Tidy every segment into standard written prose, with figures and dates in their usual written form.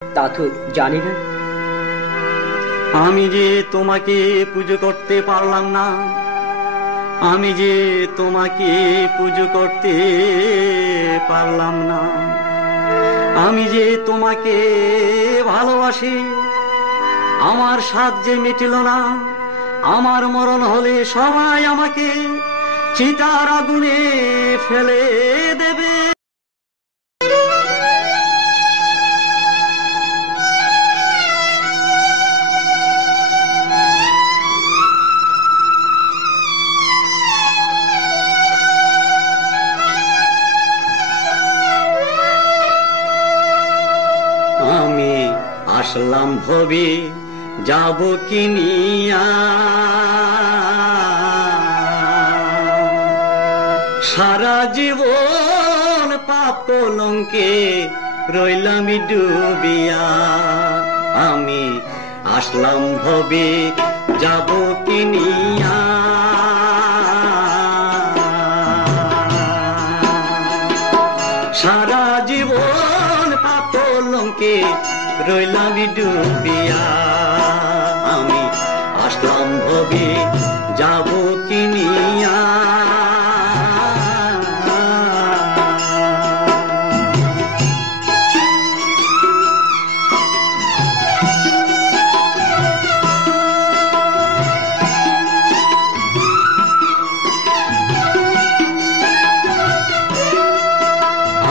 তা তো জানি না। আমি যে তোমাকে পুজো করতে পারলাম না, আমি যে তোমাকে পুজো করতে পারলাম না, আমি যে তোমাকে ভালোবাসি, আমার স্বাদ যে মিটিল না। আমার মরণ হলে সবাই আমাকে চিতার আগুনে ফেলে দেবে। আমি আসলাম ভবে যাব কিনিয়া, সারা জীবন পাপ কলঙ্কে রইলাম ডুবিয়া। আমি আসলাম ভবে যাব কিনিয়া, সারা জীবন পাপ কলঙ্কে রইলাম ডুবিয়া। আমি আসলাম ভবে যাব কিনিয়া।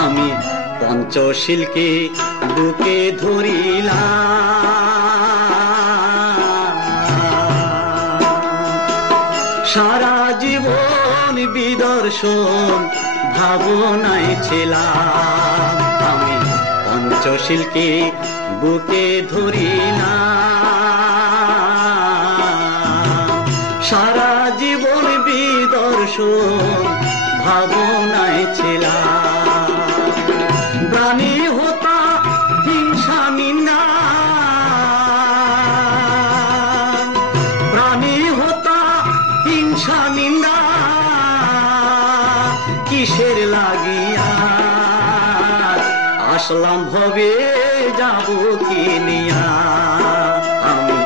আমি পঞ্চশীলকে বুকে ধরিলাম, সারা জীবন বিদর্শন ভাবনায় ছিলাম। আমি পঞ্চশীলকে বুকে ধরিলাম, সারা জীবন বিদর্শন ভাবনায় ছিলাম। প্রাণী হতা হিংসা নিন্দা, প্রাণী হতা হিংসা নিন্দা, কিসের লাগিয়া আসলাম ভবে যাব কিনিয়া। আমি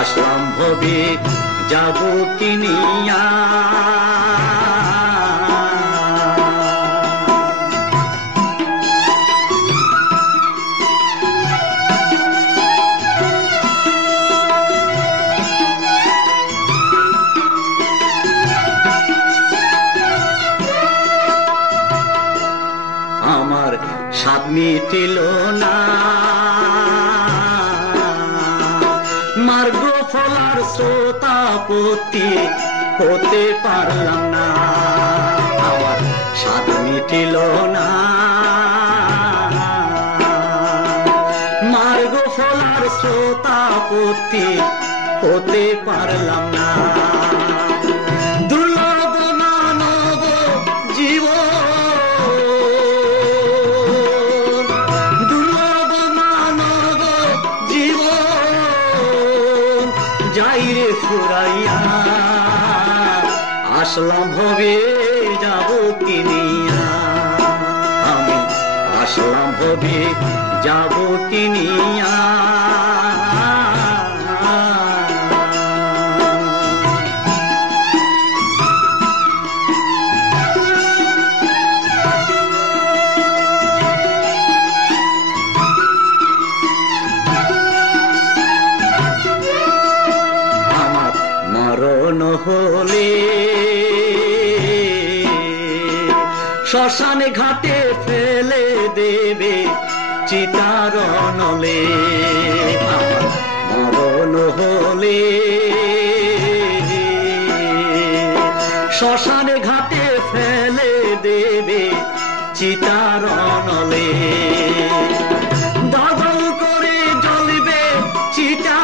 আসলাম ভবে যাব কিনিয়া। আমার স্বাদ মিটিল না, মার্গ ফলার শ্রোতাপতি হতে পারলাম না। আমার স্বাদ মিটিল না, মার্গ ফলার শ্রোতাপতি হতে পারলাম না। দুর্লভ মানব জীবন, যাইরে ফুরাইয়া আসলাম ভবে যাব কিনিয়া। আমি আসলাম ভবে যাব কিনিয়া। হলে শ্মশানে ঘাটে ফেলে দেবে চিতার নলে। আমার মরণ হলে শ্মশানে ঘাটে ফেলে দেবে চিতার নলে। দাদল করে জ্বলবে চিতা,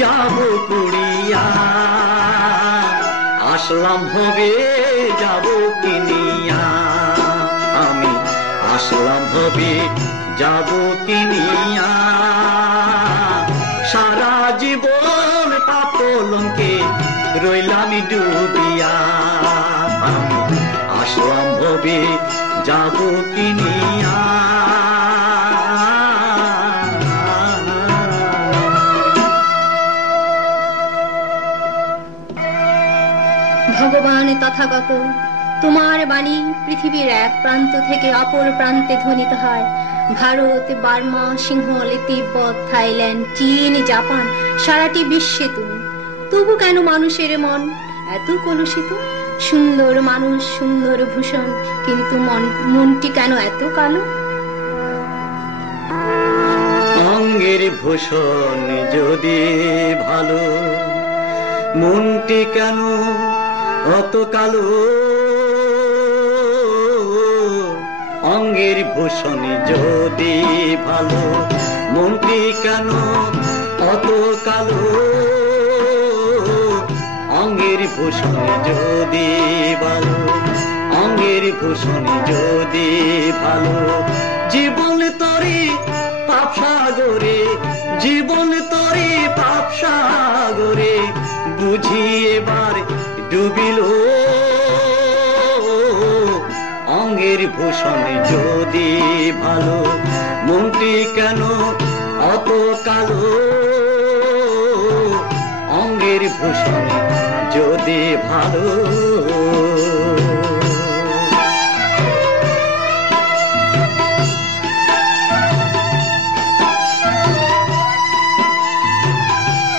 যাব পুড়িয়া আসলাম ভবে যাব কিনিয়া। আমি আসলাম ভবে যাব কিনিয়া। সারা জীবন পাপ কলঙ্কে রইলাম ডুবিয়া। আমি আসলাম ভবে যাব কিনিয়া। ভগবান তথাগত, তোমার বাণী পৃথিবীর এক প্রান্ত থেকে অপর প্রান্তে ধ্বনিত হয়। ভারত, বার্মা, সিংহল, তিব্বত, থাইল্যান্ড, চীন, জাপান, সারাটি বিশ্বে তুমি। তবু কেন মানুষের মন এত কলুষিত? সুন্দর মানুষ, সুন্দর ভূষণ, কিন্তু মনটি কেন এত কালো? অঙ্গের ভূষণ যদি ভালো, মনটি কেন অত কালো? অঙ্গের ভূষণ যদি ভালো, মনটি কেন অত কালো? অঙ্গের ভূষণ যদি ভালো, অঙ্গের ভূষণ যদি ভালো, জীবন তরি পাপ সাগরে, জীবন তরি পাপ সাগরে, বুঝি এবার ডুবিল। অঙ্গের ভূষণ যদি ভালো, মনটি কেন অত কালো? অঙ্গের ভূষণ যদি ভালো।